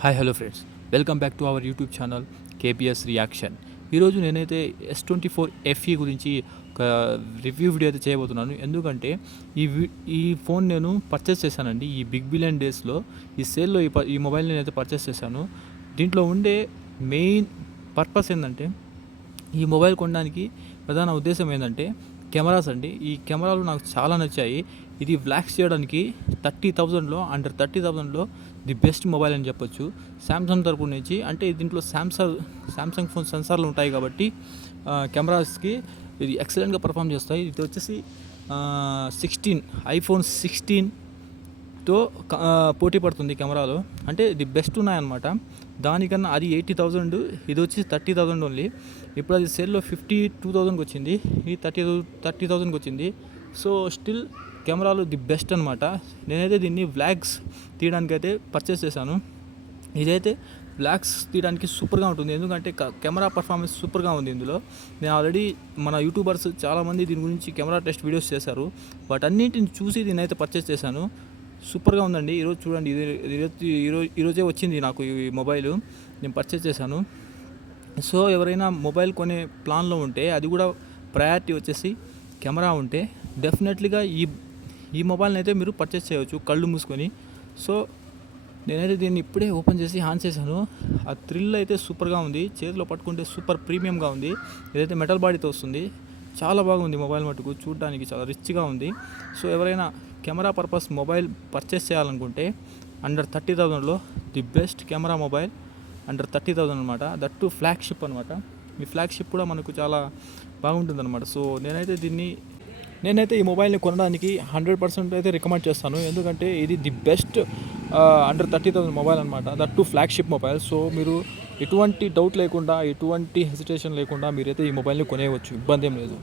Hi hello friends, welcome back to our YouTube channel KPS reaction. ఈరోజు నేనైతే S24 FE గురించి ఒక review video అయితే చేయబోతున్నాను. ఎందుకంటే ఈ ఫోన్ నేను పర్చేస్ చేశానండి. ఈ బిగ్ బిలియన్ డేస్లో ఈ సేల్లో ఈ మొబైల్ నేనైతే పర్చేస్ చేశాను. దీంట్లో ఉండే మెయిన్ పర్పస్ ఏంటంటే, ఈ మొబైల్ కొనడానికి ప్రధాన ఉద్దేశం ఏంటంటే కెమెరాస్ అండి. ఈ కెమెరాలు నాకు చాలా నచ్చాయి. ఇది వ్లాగ్స్ చేయడానికి 30,000లో అండర్ 30,000లో ది బెస్ట్ మొబైల్ అని చెప్పొచ్చు శాంసంగ్ తరపు నుంచి. అంటే దీంట్లో శాంసంగ్ ఫోన్ సెన్సార్లు ఉంటాయి కాబట్టి కెమెరాస్కి ఇది ఎక్సలెంట్గా పర్ఫామ్ చేస్తాయి. ఇది వచ్చేసి iPhone 16తో పోటీ పడుతుంది కెమెరాలో. అంటే ది బెస్ట్ ఉన్నాయన్నమాట. దానికన్నా అది 80,000, ఇది వచ్చి 30,000 ఓన్లీ. ఇప్పుడు అది సేల్లో 52,000కి వచ్చింది, ఇది 30,000కి వచ్చింది. సో స్టిల్ కెమెరాలు ది బెస్ట్ అనమాట. నేనైతే దీన్ని వ్లాగ్స్ తీయడానికి అయితే పర్చేస్ చేశాను. ఇదైతే వ్లాగ్స్ తీయడానికి సూపర్గా ఉంటుంది, ఎందుకంటే కెమెరా పర్ఫార్మెన్స్ సూపర్గా ఉంది ఇందులో. నేను ఆల్రెడీ మన యూట్యూబర్స్ చాలామంది దీని గురించి కెమెరా టెస్ట్ వీడియోస్ చేశారు. వాటన్నిటిని చూసి దీన్ని అయితే పర్చేస్ చేశాను. సూపర్గా ఉందండి. ఈరోజు చూడండి, ఈరోజే వచ్చింది నాకు ఈ మొబైల్, నేను పర్చేస్ చేశాను. సో ఎవరైనా మొబైల్ కొనే ప్లాన్లో ఉంటే, అది కూడా ప్రయారిటీ వచ్చేసి కెమెరా ఉంటే, డెఫినెట్లీగా ఈ మొబైల్ని అయితే మీరు పర్చేస్ చేయవచ్చు కళ్ళు మూసుకొని. సో నేనైతే దీన్ని ఇప్పుడే ఓపెన్ చేసి ఆన్ చేశాను. ఆ థ్రిల్ అయితే సూపర్గా ఉంది. చేతిలో పట్టుకుంటే సూపర్ ప్రీమియంగా ఉంది. ఇదైతే మెటల్ బాడీతో వస్తుంది. చాలా బాగుంది మొబైల్ మటుకు, చూడడానికి చాలా రిచ్గా ఉంది. సో ఎవరైనా కెమెరా పర్పస్ మొబైల్ పర్చేస్ చేయాలనుకుంటే అండర్ 30,000లో the best camera mobile under 30,000 అనమాట. దట్ టు ఫ్లాగ్షిప్ అనమాట. ఈ ఫ్లాగ్షిప్ కూడా మనకు చాలా బాగుంటుంది అనమాట. సో నేనైతే ఈ మొబైల్ని కొనడానికి 100% అయితే రికమెండ్ చేస్తాను. ఎందుకంటే ఇది ది బెస్ట్ అండర్ 30,000 మొబైల్ అనమాట. That to flagship mobile. So మీరు ఎటువంటి డౌట్ లేకుండా, ఎటువంటి హెసిటేషన్ లేకుండా మీరైతే ఈ మొబైల్ని కొనేయవచ్చు, ఇబ్బంది ఏం లేదు.